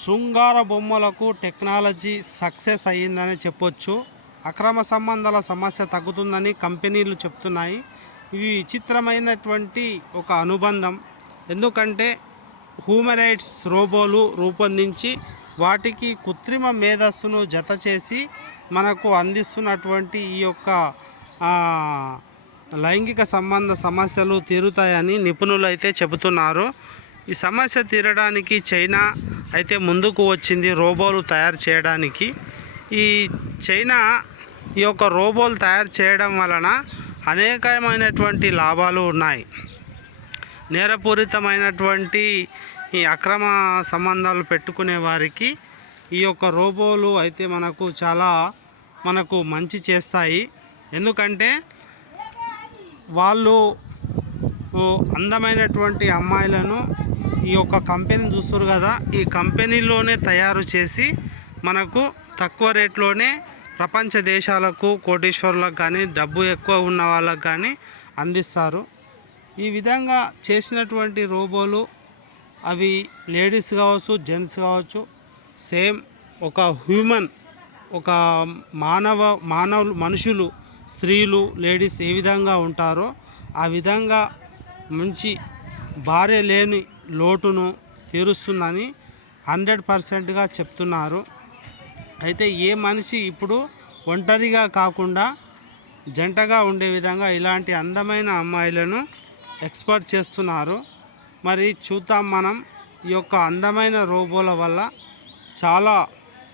శృంగార బొమ్మలకు technology success అయ్యిందని చెప్పొచ్చు. అక్రమ సంబంధాల సమస్య తగ్గుతుందని కంపెనీలు చెప్తున్నాయి. ఇవి విచిత్రమైనటువంటి ఒక అనుబంధం. ఎందుకంటే హ్యూమరైట్స్ రోబోలు రూపొందించి వాటికి కృత్రిమ మేధస్సును జత చేసి మనకు అందిస్తున్నటువంటి ఈ యొక్క లైంగిక సంబంధ సమస్యలు తీరుతాయని నిపుణులు అయితే చెబుతున్నారు. ఈ సమస్య తీరడానికి చైనా అయితే ముందుకు వచ్చింది రోబోలు తయారు చేయడానికి. ఈ చైనా ఈ యొక్క రోబోలు తయారు చేయడం వలన అనేకమైనటువంటి లాభాలు ఉన్నాయి. నేరపూరితమైనటువంటి ఈ అక్రమ సంబంధాలు పెట్టుకునే వారికి ఈ యొక్క రోబోలు అయితే మనకు చాలా మనకు మంచి చేస్తాయి. ఎందుకంటే వాళ్ళు అందమైనటువంటి అమ్మాయిలను ఈ యొక్క కంపెనీ చూస్తారు కదా ఈ కంపెనీలోనే తయారు చేసి మనకు తక్కువ రేట్లోనే ప్రపంచ దేశాలకు కోటీశ్వరులకు కానీ డబ్బు ఎక్కువ ఉన్న వాళ్ళకు కానీ అందిస్తారు. ఈ విధంగా చేసినటువంటి రోబోలు అవి లేడీస్ కావచ్చు జెంట్స్ కావచ్చు సేమ్ ఒక హ్యూమన్ ఒక మానవ మానవులు మనుషులు స్త్రీలు లేడీస్ ఏ విధంగా ఉంటారో ఆ విధంగా మంచి భార్య లేని లోటును తీరుస్తుందని హండ్రెడ్ పర్సెంట్గా చెప్తున్నారు. అయితే ఏ మనిషి ఇప్పుడు ఒంటరిగా కాకుండా జంటగా ఉండే విధంగా ఇలాంటి అందమైన అమ్మాయిలను ఎక్స్పర్ట్ చేస్తున్నారు. మరి చూద్దాం మనం ఈ యొక్క అందమైన రోబోల వల్ల చాలా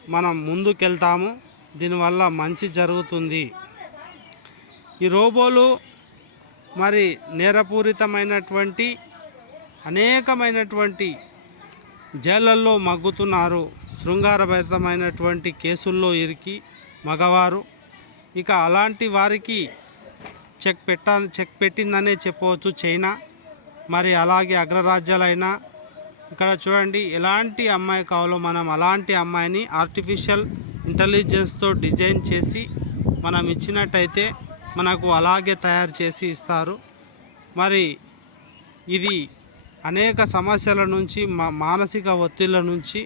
మనం ముందుకెళ్తాము. దీనివల్ల మంచి జరుగుతుంది. ఈ రోబోలు మరి నేరపూరితమైనటువంటి అనేకమైనటువంటి జైళ్ళల్లో మగ్గుతున్నారు శృంగారభరితమైనటువంటి కేసుల్లో ఇరికి మగవారు. ఇక అలాంటి వారికి చెక్ పెట్ట చెక్ పెట్టిందనే చెప్పవచ్చు చైనా. మరి అలాగే అగ్రరాజ్యాలైనా. ఇక్కడ చూడండి ఎలాంటి అమ్మాయి కావాలో మనం అలాంటి అమ్మాయిని ఆర్టిఫిషియల్ ఇంటెలిజెన్స్తో డిజైన్ చేసి మనం ఇచ్చినట్టయితే మనకు అలాగే తయారు చేసి ఇస్తారు. మరి ఇది అనేక సమస్యల నుంచి మా మానసిక ఒత్తిళ్ళ నుంచి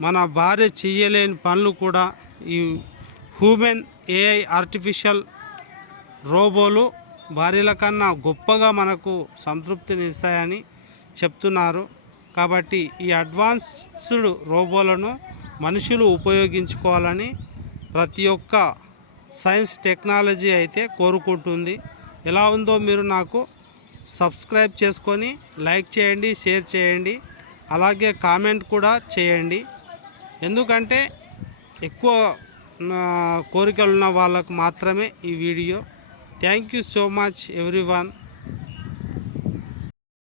మన భార్య చేయలేని పనులు కూడా ఈ హ్యూమెన్ ఏఐ ఆర్టిఫిషియల్ రోబోలు భార్యల కన్నా గొప్పగా మనకు సంతృప్తిని ఇస్తాయని చెప్తున్నారు. కాబట్టి ఈ అడ్వాన్స్డ్ రోబోలను మనుషులు ఉపయోగించుకోవాలని ప్రతి ఒక్క సైన్స్ టెక్నాలజీ అయితే కోరుకుంటుంది. ఎలా ఉందో మీరు నాకు సబ్స్క్రైబ్ చేసుకొని లైక్ చేయండి షేర్ చేయండి అలాగే కామెంట్ కూడా చేయండి. ఎందుకంటే ఎక్కువ ఆ, కోరికలు ఉన్న వాళ్ళకు మాత్రమే ఈ video. Thank you so much everyone